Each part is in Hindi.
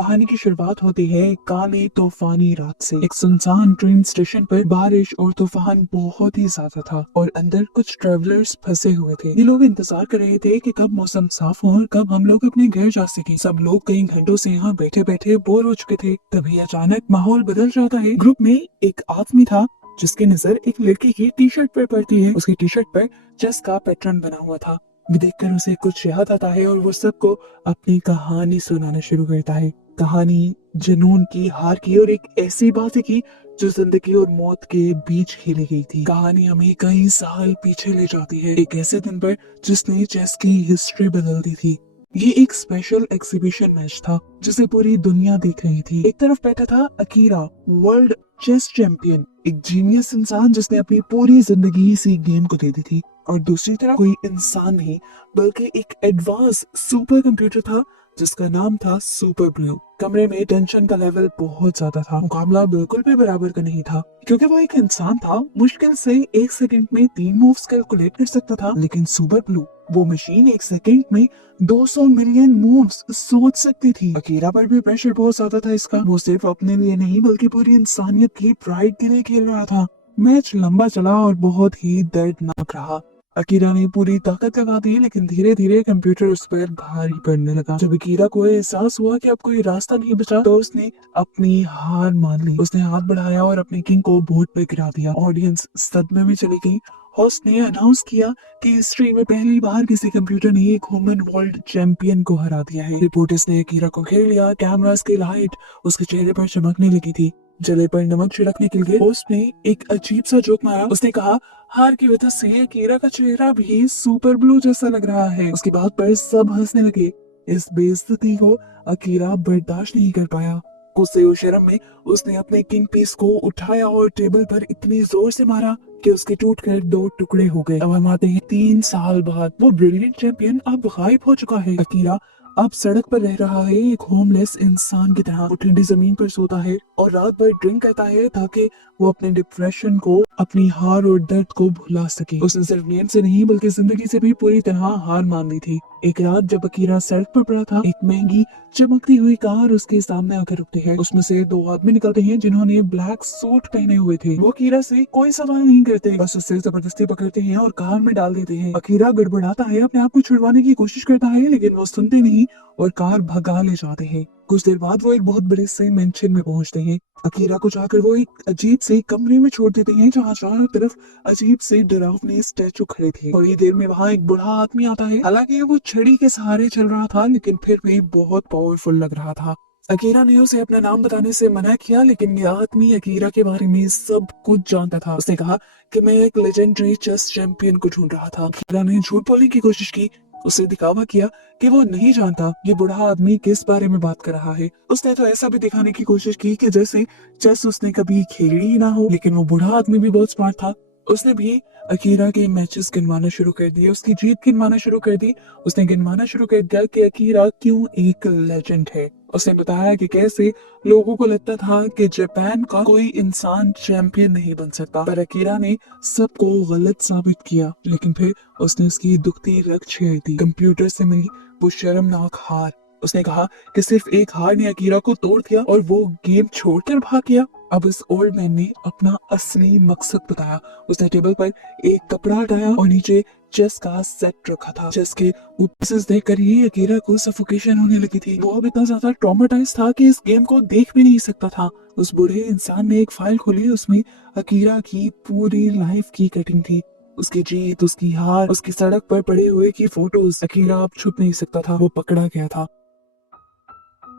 कहानी की शुरुआत होती है काली तूफानी रात से। एक सुनसान ट्रेन स्टेशन पर बारिश और तूफान बहुत ही ज्यादा था और अंदर कुछ ट्रेवलर्स फंसे हुए थे। ये लोग इंतजार कर रहे थे कि कब मौसम साफ हो और कब हम लोग अपने घर जा सके। सब लोग कई घंटों से यहाँ बैठे बैठे बोर हो चुके थे। तभी अचानक माहौल बदल जाता है। ग्रुप में एक आदमी था जिसकी नजर एक लड़की की टी शर्ट पर पड़ती है। उसकी टी शर्ट पर चेस का पैटर्न बना हुआ था। देखकर उसे कुछ याद आता है और वो सबको अपनी कहानी सुनाना शुरू करता है। कहानी जुनून की, हार की और एक ऐसी बात की जो जिंदगी और मौत के बीच खेली गई थी। कहानी हमें कई साल पीछे ले जाती है, एक ऐसे दिन पर जिसने चेस की हिस्ट्री बदल दी थी। ये एक स्पेशल एग्जीबिशन मैच था जिसे पूरी दुनिया देख रही थी। एक तरफ बैठा था अकीरा, वर्ल्ड चेस चैंपियन, एक जीनियस इंसान जिसने अपनी पूरी जिंदगी इसी गेम को दे दी थी। और दूसरी तरफ कोई इंसान नहीं बल्कि एक एडवांस सुपर कंप्यूटर था जिसका नाम था सुपर ब्लू। कमरे में टेंशन का लेवल बहुत ज्यादा था। मुकाबला बिल्कुल भी बराबर का नहीं था क्योंकि वो एक इंसान था। मुश्किल से 1 सेकंड में 3 मूव्स कैलकुलेट कर सकता था, लेकिन सुपर ब्लू वो मशीन 1 सेकंड में 200 मिलियन मूव्स सोच सकती थी। अकीरा पर भी प्रेशर बहुत ज्यादा था इसका। वो सिर्फ अपने लिए नहीं बल्कि पूरी इंसानियत की प्राइड के लिए खेल रहा था। मैच लंबा चला और बहुत ही दर्दनाक रहा। अकीरा ने पूरी ताकत लगा दी, लेकिन धीरे धीरे कंप्यूटर उस पर भारी पड़ने लगा। जब अकीरा को एहसास हुआ कि अब कोई रास्ता नहीं बचा तो उसने अपनी हार मान ली। उसने हाथ बढ़ाया और अपने किंग को बोर्ड पर गिरा दिया। ऑडियंस सदमे में चली गई। होस्ट ने अनाउंस किया कि हिस्ट्री में पहली बार किसी कंप्यूटर ने एक ह्यूमन वर्ल्ड चैंपियन को हरा दिया है। रिपोर्टर्स ने अकीरा को घेर लिया। कैमरास की लाइट उसके चेहरे पर चमकने लगी थी। जले पर नमक छिड़कने के लिए होस्ट ने एक अजीब सा जोक मारा। उसने कहा, हार की वजह से अकीरा का चेहरा भी सुपर ब्लू जैसा लग रहा है। उसकी बात पर सब हंसने लगे। इस बेइज्जती को अकीरा बर्दाश्त नहीं कर पाया। गुस्से और शर्म में उसने अपने किंग पीस को उठाया और टेबल पर इतनी जोर से मारा कि उसके टूटकर 2 टुकड़े हो गए। अब हम आते हैं 3 साल बाद। वो ब्रिलियंट चैंपियन अब गायब हो चुका है। अकीरा अब सड़क पर रह रहा है, एक होमलेस इंसान की तरह। वो ठंडी जमीन पर सोता है और रात भर ड्रिंक करता है ताकि वो अपने डिप्रेशन को, अपनी हार और दर्द को भुला सके। उसने सिर्फ गेम से नहीं बल्कि जिंदगी से भी पूरी तरह हार मान ली थी। एक रात जब अकीरा सड़क पर पड़ा था, एक महंगी चमकती हुई कार उसके सामने आकर रुकती है। उसमें से 2 आदमी निकलते हैं जिन्होंने ब्लैक सूट पहने हुए थे। वो अकीरा से कोई सवाल नहीं करते, बस उससे जबरदस्ती पकड़ते हैं और कार में डाल देते हैं। अकीरा गड़बड़ाता है, अपने आप को छुड़वाने की कोशिश करता है, लेकिन वो सुनते नहीं और कार भगा ले जाते हैं। कुछ देर बाद वो एक बहुत बड़े से मेंशन में पहुंचते हैं। अकीरा को जाकर वो एक अजीब से कमरे में छोड़ देते हैं जहाँ चारों तरफ अजीब से डरावने स्टैचू खड़े थे। थोड़ी देर में वहाँ एक बूढ़ा आदमी आता है। हालांकि वो छड़ी के सहारे चल रहा था, लेकिन फिर भी बहुत पावरफुल लग रहा था। अकीरा ने उसे अपना नाम बताने से मना किया, लेकिन यह आदमी अकीरा के बारे में सब कुछ जानता था। उसने कहा कि मैं एक लेजेंडरी चेस चैंपियन को ढूंढ रहा था। अकीरा ने झूठ बोलने की कोशिश की। उसे दिखावा किया कि वो नहीं जानता ये बूढ़ा आदमी किस बारे में बात कर रहा है। उसने तो ऐसा भी दिखाने की कोशिश की कि जैसे चेस उसने कभी खेली ही ना हो। लेकिन वो बूढ़ा आदमी भी बहुत स्मार्ट था। उसने भी अकीरा के मैचेस गिनवाना शुरू कर दिए, उसकी जीत गिनवाना शुरू कर दी। उसने गिनवाना शुरू कर दिया कि अकीरा क्यों एक लेजेंड है। उसने बताया कि कैसे लोगों को लगता था कि जापान का कोई इंसान चैंपियन नहीं बन सकता, पर अकीरा ने सबको गलत साबित किया। लेकिन फिर उसने उसकी दुखती रग छेड़ दी। कंप्यूटर से मिली वो शर्मनाक हार। उसने कहा कि सिर्फ एक हार ने अकीरा को तोड़ दिया और वो गेम छोड़कर भाग गया। अब इस ओल्ड मैन ने अपना असली मकसद बताया। उसने टेबल पर एक कपड़ा हटाया और नीचे चेस का सेट रखा था। चेस के वो पीसेस देखकर ही अकीरा को सफोकेशन होने लगी थी। वो अब इतना ज्यादा ट्रॉमेटाइज था कि इस गेम को देख भी नहीं सकता था। उस बूढ़े इंसान ने एक फाइल खोली, उसमें अकीरा की पूरी लाइफ की कटिंग थी। उसकी जीत, उसकी हार, उसकी सड़क पर पड़े हुए की फोटोज। अकीरा अब छुप नहीं सकता था, वो पकड़ा गया था।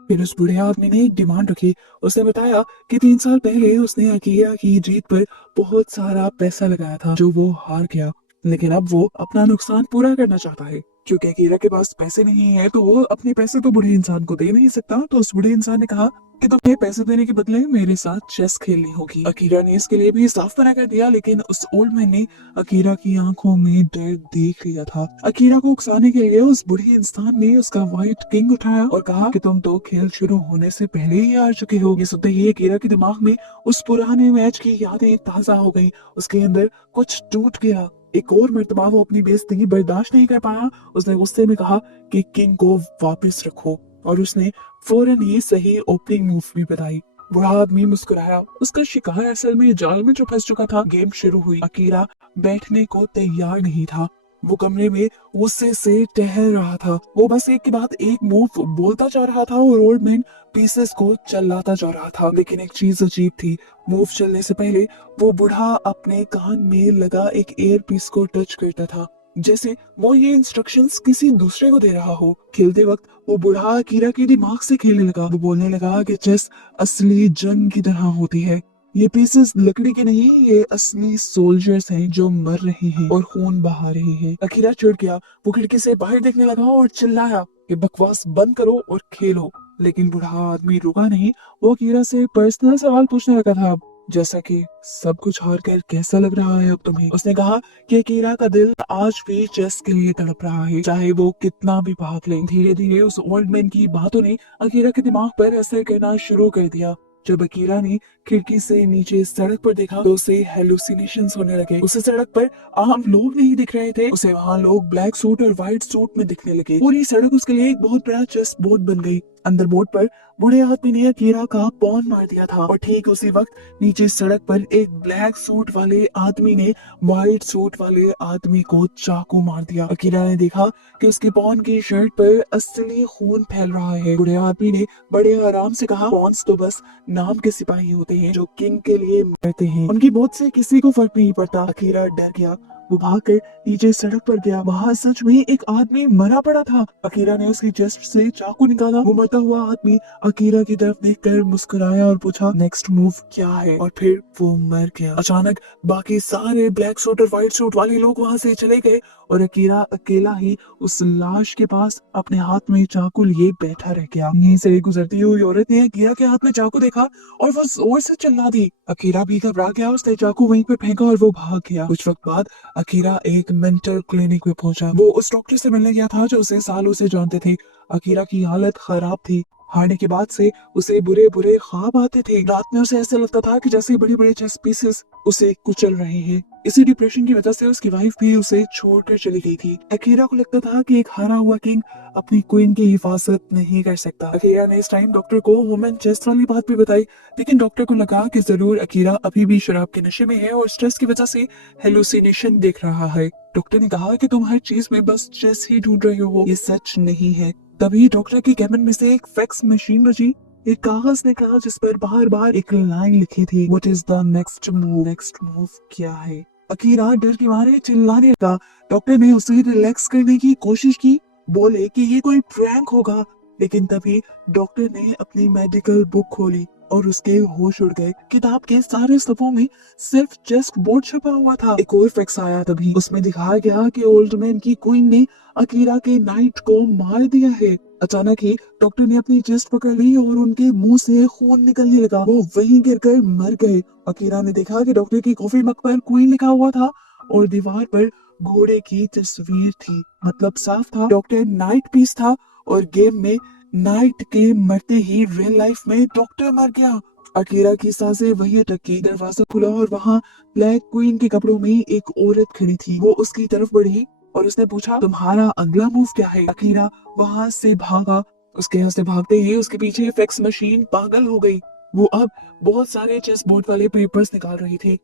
फिर उस बूढ़े आदमी ने एक डिमांड रखी। उसने बताया कि 3 साल पहले उसने अकीरा की जीत पर बहुत सारा पैसा लगाया था जो वो हार गया, लेकिन अब वो अपना नुकसान पूरा करना चाहता है। क्योंकि अकीरा के पास पैसे नहीं है तो वो अपने पैसे तो बूढ़े इंसान को दे नहीं सकता। तो उस बूढ़े इंसान ने कहा कि तुम्हें पैसे देने के बदले मेरे साथ चेस खेलनी होगी। अकीरा ने इसके लिए भी साफ मना कर दिया, लेकिन उस ओल्ड मैन ने अकीरा की आंखों में डर देख लिया था। अकीरा को उकसाने के लिए उस बूढ़े इंसान ने उसका व्हाइट किंग उठाया और कहा कि तुम तो खेल शुरू होने से पहले ही हार चुके हो। ये सुनते ही अकीरा के दिमाग में उस पुराने मैच की यादें ताजा हो गई। उसके अंदर कुछ टूट गया। एक और मर्तबा वो अपनी बेइज्जती बर्दाश्त नहीं कर पाया। उसने गुस्से में कहा कि किंग को वापस रखो। और उसने फौरन ही सही ओपनिंग मूव भी बताई। बुढ़ा आदमी मुस्कुराया। उसका शिकार असल में जाल में जो फंस चुका था। गेम शुरू हुई। अकीरा बैठने को तैयार नहीं था। वो कमरे में गुस्से से टहल रहा था। वो बस एक के बाद एक मूव बोलता जा रहा था और ओल्ड मैन पीसेस को चलाता जा रहा था। लेकिन एक चीज अजीब थी। मूव चलने से पहले वो बूढ़ा अपने कान में लगा एक एयर पीस को टच करता था, जैसे वो ये इंस्ट्रक्शंस किसी दूसरे को दे रहा हो। खेलते वक्त वो बूढ़ा अकीरा के दिमाग से खेलने लगा। वो बोलने लगा कि चेस असली जंग की तरह होती है। ये पीसेस लकड़ी के नहीं, ये असली सोल्जर्स हैं जो मर रहे हैं और खून बहा रहे हैं। अकीरा चिढ़ गया। वो खिड़की से बाहर देखने लगा और चिल्लाया कि बकवास बंद करो और खेलो। लेकिन बूढ़ा आदमी रुका नहीं। वो अकीरा से पर्सनल सवाल पूछने लगा था, जैसा कि सब कुछ हार कर कैसा लग रहा है अब तुम्हें। उसने कहा कि अकीरा का दिल आज भी चेस के लिए तड़प रहा है, चाहे वो कितना भी भाग ले। धीरे धीरे उस ओल्ड मैन की बातों ने अकीरा के दिमाग पर असर करना शुरू कर दिया। जब अकीरा ने खिड़की से नीचे सड़क पर देखा तो उसे हेलुसिनेशंस होने लगे। उसे सड़क पर आम लोग नहीं दिख रहे थे, उसे वहाँ लोग ब्लैक सूट और व्हाइट सूट में दिखने लगे। पूरी सड़क उसके लिए एक बहुत बड़ा चेस बोर्ड बन गई। अंदर बोर्ड पर बूढ़े आदमी ने अकीरा का पॉन मार दिया था और ठीक उसी वक्त नीचे सड़क पर एक ब्लैक सूट वाले आदमी ने व्हाइट सूट वाले आदमी को चाकू मार दिया। अकीरा ने देखा कि उसके पॉन की शर्ट पर असली खून फैल रहा है। बूढ़े आदमी ने बड़े आराम से कहा, पॉन्स तो बस नाम के सिपाही होते हैं जो किंग के लिए मरते हैं, उनकी मौत से किसी को फर्क नहीं पड़ता। अकीरा डर गया। वो भागकर नीचे सड़क पर गया। वहाँ सच में एक आदमी मरा पड़ा था। अकीरा ने उसकी चेस्ट से चाकू निकाला। वो मरता हुआ आदमी अकीरा की तरफ देखकर मुस्कुराया और पूछा, नेक्स्ट मूव क्या है? और फिर वो मर गया। अचानक बाकी सारे ब्लैक सूट और व्हाइट सूट वाले लोग वहाँ से चले गए और अकीरा अकेला ही उस लाश के पास अपने हाथ में चाकू लिए बैठा रह गया। यहीं से गुजरती हुई औरत ने अकीरा के हाथ में चाकू देखा और वो जोर से चिल्ला दी। अकीरा भी घबरा गया। उसने चाकू वहीं पे फेंका और वो भाग गया। कुछ वक्त बाद अकीरा एक मेंटल क्लिनिक में पहुंचा। वो उस डॉक्टर से मिलने गया था जो उसे सालों से जानते थे। अकीरा की हालत खराब थी। हारने के बाद से उसे बुरे बुरे ख्वाब आते थे। रात में उसे ऐसा लगता था कि जैसे बड़े बड़े चेस पीसेस उसे कुचल रहे हैं। इसी डिप्रेशन की वजह से उसकी वाइफ भी उसे छोड़कर चली गई थी। अकीरा को लगता था कि एक हारा हुआ किंग अपनी क्वीन की हिफाजत नहीं कर सकता। अकीरा ने इस टाइम डॉक्टर को वुमेन चेस वाली बात भी बताई, लेकिन डॉक्टर को लगा कि जरूर अकीरा अभी भी शराब के नशे में है और स्ट्रेस की वजह से हेलुसिनेशन देख रहा है। डॉक्टर ने कहा कि तुम हर चीज में बस चेस ही ढूंढ रहे हो, ये सच नहीं है। तभी डॉक्टर की कैबिन में से एक फैक्स मशीन बजी। एक कागज निकला जिस पर बार बार एक लाइन लिखी थी, what is the next move? Next move क्या है? अकीरा डर के मारे चिल्लाने लगा। डॉक्टर ने उसे रिलैक्स करने की कोशिश की, बोले कि ये कोई प्रैंक होगा। लेकिन तभी डॉक्टर ने अपनी मेडिकल बुक खोली और उसके होश उड़ गए। किताब के सारे सफों में सिर्फ चेस्ट बोर्ड छपा हुआ था। एक और फैक्स आया तभी। उसमें दिखाया गया कि ओल्ड मैन की क्वीन ने अकीरा के नाइट को मार दिया है। अचानक ही डॉक्टर ने अपनी चेस्ट पकड़ ली और उनके मुंह से खून निकलने लगा। वो वहीं गिरकर मर गए। अकीरा ने देखा कि डॉक्टर की कॉफी मग पर क्वीन लिखा हुआ था और दीवार पर घोड़े की तस्वीर थी। मतलब साफ था डॉक्टर नाइट पीस था और गेम में नाइट के मरते ही रियल लाइफ में डॉक्टर मर गया। अकीरा की सांसें वही अटकी। दरवाजा खुला और वहाँ ब्लैक क्वीन के कपड़ों में एक औरत खड़ी थी। वो उसकी तरफ बढ़ी और उसने पूछा, तुम्हारा अगला मूव क्या है? अकीरा वहां से भागा। उसके यहाँ से भागते ही उसके पीछे फैक्स मशीन पागल हो गई। वो अब बहुत सारे चेस बोर्ड वाले पेपर्स निकाल रही थी।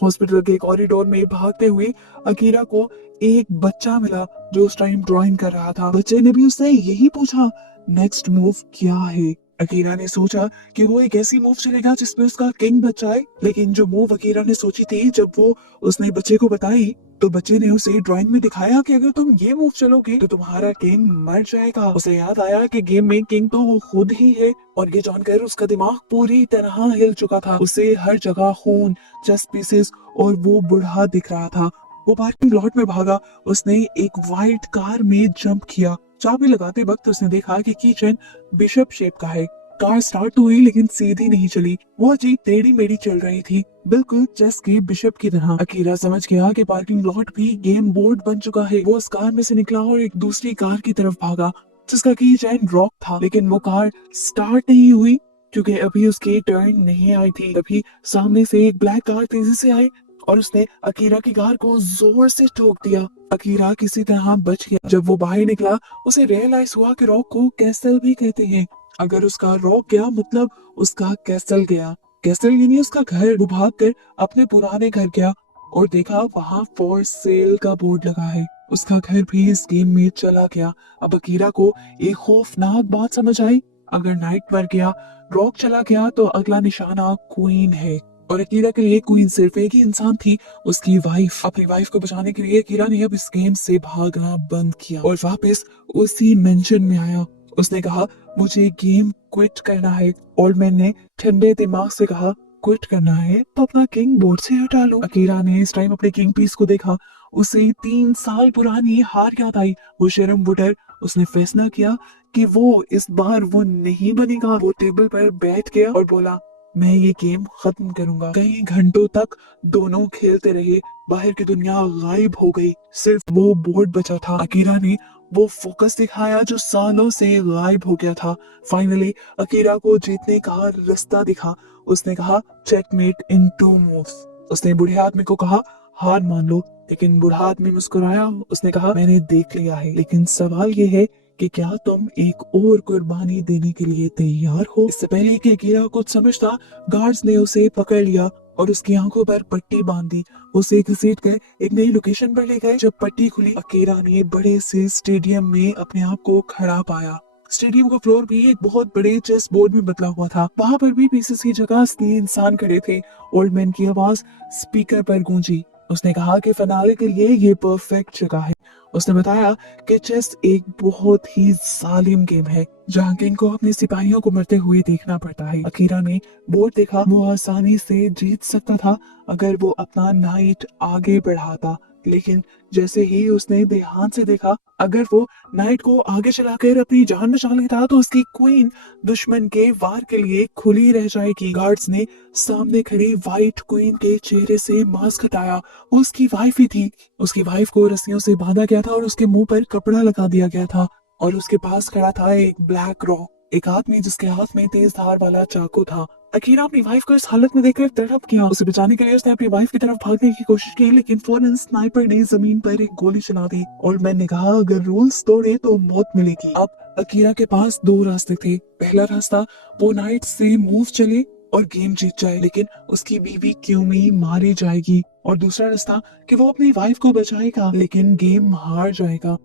हॉस्पिटल के कॉरिडोर में भागते हुए अकीरा को एक बच्चा मिला जो उस टाइम ड्राइंग कर रहा था। बच्चे ने भी उससे यही पूछा, नेक्स्ट मूव क्या है? अकीरा ने सोचा कि वो एक ऐसी मूव चलेगा जिसमें उसका किंग बच जाए। लेकिन जो मूव अकीरा ने सोची थी, जब वो उसने बच्चे को बताई तो बच्चे ने उसे ड्राइंग में दिखाया कि अगर तुम ये मूव चलोगे तो तुम्हारा किंग मर जाएगा। उसे याद आया कि गेम में किंग तो वो खुद ही है और ये जानकर उसका दिमाग पूरी तरह हिल चुका था। उसे हर जगह खून, चेस पीसेस और वो बूढ़ा दिख रहा था। वो पार्किंग लॉट में भागा। उसने एक व्हाइट कार में जंप किया। चाबी लगाते वक्त उसने देखा कि कीचेन बिशप शेप का है। कार स्टार्ट तो हुई लेकिन सीधी नहीं चली। वो अजीब टेढ़ी मेढ़ी चल रही थी, बिल्कुल चेस के बिशप की तरह। अकीरा समझ गया कि पार्किंग लॉट भी गेम बोर्ड बन चुका है। वो उस कार में से निकला और एक दूसरी कार की तरफ भागा जिसका की चैन रॉक था। लेकिन वो कार स्टार्ट नहीं हुई क्योंकि अभी उसकी टर्न नहीं आई थी। तभी सामने से एक ब्लैक कार तेजी से आई। और उसने अकीरा की कार को जोर से ठोक दिया। अकीरा किसी तरह बच गया। जब वो बाहर निकला उसे रियलाइज हुआ कि रॉक को कैसल भी कहते हैं। अगर उसका रॉक गया मतलब उसका कैसल गया। कैसल यानी उसका घर। वो भागकर अपने पुराने घर गया और देखा वहाँ फॉर सेल का बोर्ड लगा है। उसका घर भी इस गेम में चला गया। अब अकीरा को एक खौफनाक बात समझ आई। अगर नाइट मर गया, रॉक चला गया तो अगला निशाना क्वीन है। और अकीरा के लिए क्वीन सिर्फ एक ही इंसान थी, उसकी वाइफ। अपनी वाइफ को बचाने के लिए अकीरा ने अब इस गेम से भागना बंद किया और वापस उसी मेंशन में आया। उसने कहा मुझे गेम क्विट करना है। और मैंने ठंडे दिमाग से कहा क्विट करना है तो अपना किंग बोर्ड से हटा लो। अकीरा ने इस टाइम अपने किंग पीस को देखा। उसे 3 साल पुरानी हार याद आई। वो शर्म बुटर उसने फैसला किया कि वो इस बार वो नहीं बनेगा। वो टेबल पर बैठ गया और बोला मैं ये गेम खत्म करूंगा। कई घंटों तक दोनों खेलते रहे। बाहर की दुनिया गायब हो गई, सिर्फ वो बोर्ड बचा था। अकीरा ने वो फोकस दिखाया जो सालों से गायब हो गया था। फाइनली अकीरा को जीतने का रास्ता दिखा। उसने कहा चेकमेट इन 2 मूव्स। उसने बूढ़े आदमी को कहा हार मान लो। लेकिन बूढ़ा आदमी मुस्कुराया। उसने कहा मैंने देख लिया है, लेकिन सवाल ये है कि क्या तुम एक और कुर्बानी देने के लिए तैयार हो। इससे पहले कि अकीरा कुछ समझता, गार्ड्स ने उसे पकड़ लिया और उसकी आंखों पर पट्टी बांध दी। उसे घसीट कर एक नई लोकेशन पर ले गए। जब पट्टी खुली अकीरा ने बड़े से स्टेडियम में अपने आप को खड़ा पाया। स्टेडियम का फ्लोर भी एक बहुत बड़े चेस बोर्ड में बदला हुआ था। वहां पर भी पीसेस की जगह असली इंसान खड़े थे। ओल्ड मैन की आवाज स्पीकर पर गूंजी। उसने कहा कि फिनाले के लिए ये परफेक्ट जगह है। उसने बताया कि चेस एक बहुत ही जालिम गेम है जहाँ किंग को अपने सिपाहियों को मरते हुए देखना पड़ता है। अकीरा ने बोर्ड देखा। वो आसानी से जीत सकता था अगर वो अपना नाइट आगे बढ़ाता। लेकिन जैसे ही उसने ध्यान से देखा, अगर वो नाइट को आगे चलाकर अपनी जान बचा लेता तो उसकी क्वीन दुश्मन के वार के लिए खुली रह जाएगी। गार्ड्स ने सामने खड़ी व्हाइट क्वीन के चेहरे से मास्क हटाया। वो उसकी वाइफ ही थी। उसकी वाइफ को रस्सियों से बांधा गया था और उसके मुंह पर कपड़ा लगा दिया गया था। और उसके पास खड़ा था एक ब्लैक रॉक, एक आदमी जिसके हाथ में तेज धार वाला चाकू था। अकीरा अपनी वाइफ को इस हालत में देखकर तड़प गया। उसे बचाने के लिए उसने अपनी वाइफ की तरफ भागने की कोशिश की, लेकिन फौरन स्नाइपर ने जमीन पर एक गोली चला दी। और मैंने कहा अगर रूल्स तोड़े तो मौत मिलेगी। अब अकीरा के पास 2 रास्ते थे। पहला रास्ता वो नाइट से मूव चले और गेम जीत जाए, लेकिन उसकी बीवी क्यूमी मारी जाएगी। और दूसरा रास्ता कि वो अपनी वाइफ को बचाएगा लेकिन गेम हार जाएगा।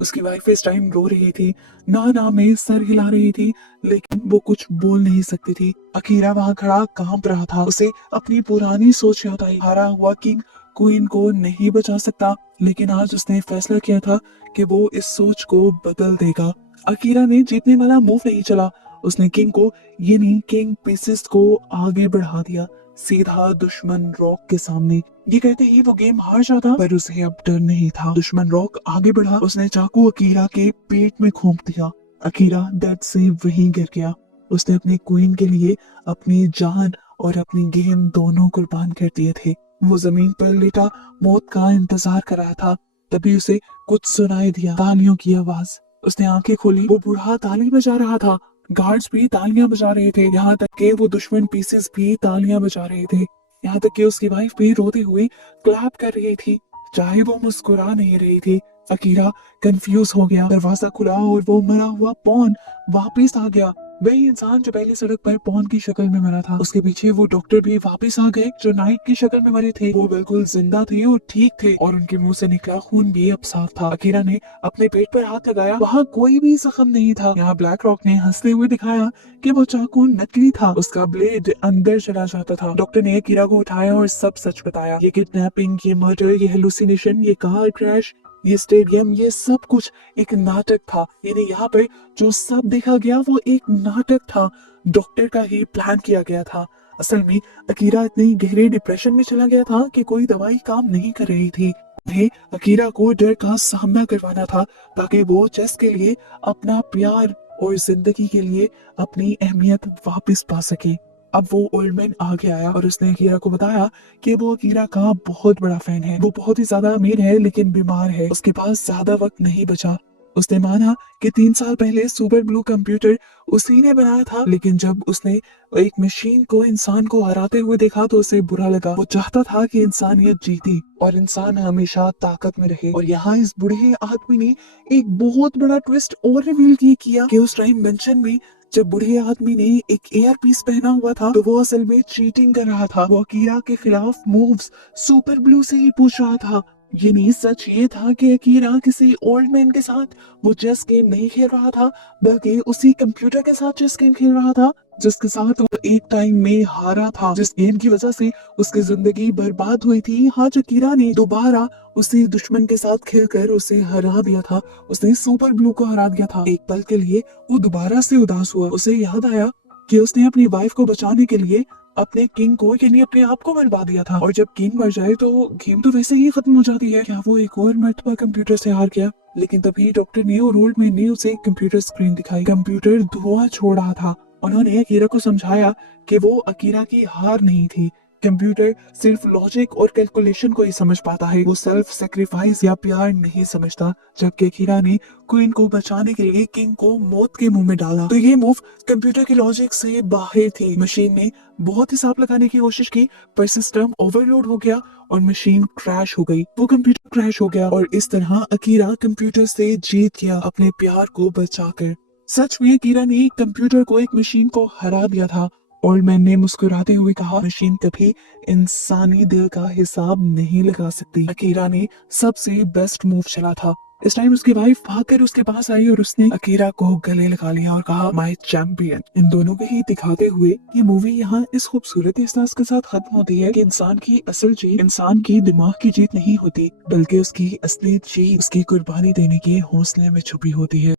उसकी वाइफ इस टाइम रो रही थी, ना में सर हिला रही थी, लेकिन वो कुछ बोल नहीं सकती थी। अकीरा वहां खड़ा कांप रहा था। उसे अपनी पुरानी सोच याद आई। हारा हुआ किंग क्वीन को नहीं बचा सकता, लेकिन आज उसने फैसला किया था कि वो इस सोच को बदल देगा। अकीरा ने जीतने वाला मूव नहीं चला। उसने किंग को यानी किंग पीसेस को आगे बढ़ा दिया, सीधा दुश्मन रॉक के सामने। ये कहते ही वो गेम हार जाता, पर उसे अब डर नहीं था। दुश्मन रॉक आगे बढ़ा। उसने चाकू अकीरा के पेट में घोंप दिया। अकीरा दर्द से वहीं गिर गया। उसने अपनी क्वीन के लिए अपनी जान और अपनी गेम दोनों कुर्बान कर दिए थे। वो जमीन पर लेटा मौत का इंतजार कर रहा था। तभी उसे कुछ सुनाई दिया, तालियों की आवाज। उसने आंखें खोली। वो बूढ़ा ताली बजा रहा था। गार्ड्स भी तालियां बजा रहे थे, यहाँ तक कि वो दुश्मन पीसेस भी तालियां बजा रहे थे। यहाँ तक कि उसकी वाइफ भी रोते हुए क्लैप कर रही थी, चाहे वो मुस्कुरा नहीं रही थी। अकीरा कंफ्यूज हो गया। दरवाजा खुला और वो मरा हुआ पॉन वापिस आ गया। वही इंसान जो पहले सड़क पर पॉन की शक्ल में मरा था। उसके पीछे वो डॉक्टर भी वापस आ गए जो नाइट की शक्ल में मरे थे। वो बिल्कुल जिंदा थे और ठीक थे, और उनके मुंह से निकला खून भी अब साफ था। अकीरा ने अपने पेट पर हाथ लगाया। वहाँ कोई भी जख्म नहीं था। यहाँ ब्लैक रॉक ने हंसते हुए दिखाया कि वो चाकू नकली था, उसका ब्लेड अंदर चला जाता था। डॉक्टर ने अकीरा को उठाया और सब सच बताया। ये किडनैपिंग, ये मर्डर, ये हेलुसिनेशन, ये कार क्रैश, ये स्टेडियम, ये सब कुछ एक नाटक था। यानी यहाँ पर जो सब देखा गया वो एक नाटक था, डॉक्टर का ही प्लान किया गया था। असल में अकीरा इतनी गहरे डिप्रेशन में चला गया था कि कोई दवाई काम नहीं कर रही थी। उन्हें अकीरा को डर का सामना करवाना था ताकि वो चेस के लिए अपना प्यार और जिंदगी के लिए अपनी अहमियत वापस पा सके। अब वो ओल्ड मैन आगे आया और उसने अकीरा को बताया कि वो अकीरा का बहुत बड़ा फैन है। वो बहुत ही ज्यादा अमीर है लेकिन बीमार है, उसके पास ज्यादा वक्त नहीं बचा। उसने माना कि 3 साल पहले सुपर ब्लू कंप्यूटर उसी ने बनाया था, लेकिन जब उसने एक मशीन को इंसान को हराते हुए देखा तो उसे बुरा लगा। वो चाहता था कि इंसानियत जीती और इंसान हमेशा ताकत में रहे। और यहाँ इस बूढ़े आदमी ने एक बहुत बड़ा ट्विस्ट और रिवील किया कि उस टाइम मेंशन में जब बूढ़े आदमी ने एक एयर पीस पहना हुआ था तो वो असल में चीटिंग कर रहा था। वो अकीरा के खिलाफ मूव्स सुपर ब्लू से ही पूछ रहा था। ये नहीं, सच ये था कि अकीरा किसी ओल्ड मैन के साथ वो चेस गेम नहीं खेल रहा था, बल्कि उसी कंप्यूटर के साथ चेस गेम खेल रहा था जिसके साथ वो एक टाइम में हारा था, जिस गेम की वजह से उसकी जिंदगी बर्बाद हुई थी। आज अकीरा ने दोबारा उसी दुश्मन के साथ खेलकर उसे हरा दिया था। उसने सुपर ब्लू को हरा दिया था। एक पल के लिए वो दोबारा से उदास हुआ। उसे याद आया कि उसने अपनी वाइफ को बचाने के लिए अपने किंग को यानी अपने आप को बर्बाद दिया था, और जब किंग मर जाए तो गेम तो वैसे ही खत्म हो जाती है। क्या वो एक और मर्तबा कंप्यूटर से हार गया? लेकिन तभी डॉक्टर ने और ओल्ड मैन ने उसे कंप्यूटर स्क्रीन दिखाई। कंप्यूटर धुआं छोड़ रहा था। उन्होंने अकीरा को समझाया कि वो अकीरा की हार नहीं थी। कंप्यूटर सिर्फ लॉजिक और कैलकुलेशन को ही समझ पाता है, वो सेल्फ सेक्रीफाइस या प्यार नहीं समझता। जबकि अकीरा ने क्वीन को बचाने के लिए किंग को मौत के मुंह में डाला। तो ये मूव कंप्यूटर की लॉजिक से बाहर थी। मशीन ने बहुत हिसाब लगाने की कोशिश की, पर सिस्टम ओवरलोड हो गया और मशीन क्रैश हो गई। वो कंप्यूटर क्रैश हो गया और इस तरह अकीरा कंप्यूटर से जीत गया अपने प्यार को बचाकर। सच में अकीरा ने कंप्यूटर को एक मशीन को हरा दिया था। ओल्ड मैन ने मुस्कुराते हुए कहा, मशीन कभी इंसानी दिल का हिसाब नहीं लगा सकती। अकीरा ने सबसे बेस्ट मूव चला था। इस टाइम उसकी वाइफ भागकर उसके पास आई और उसने अकीरा को गले लगा लिया और कहा, माय चैंपियन। इन दोनों के ही दिखाते हुए ये मूवी यहाँ इस खूबसूरत एहसास के साथ खत्म होती है कि इंसान की असल जीत इंसान की दिमाग की जीत नहीं होती, बल्कि उसकी असली जीत उसकी कुर्बानी देने के हौसले में छुपी होती है।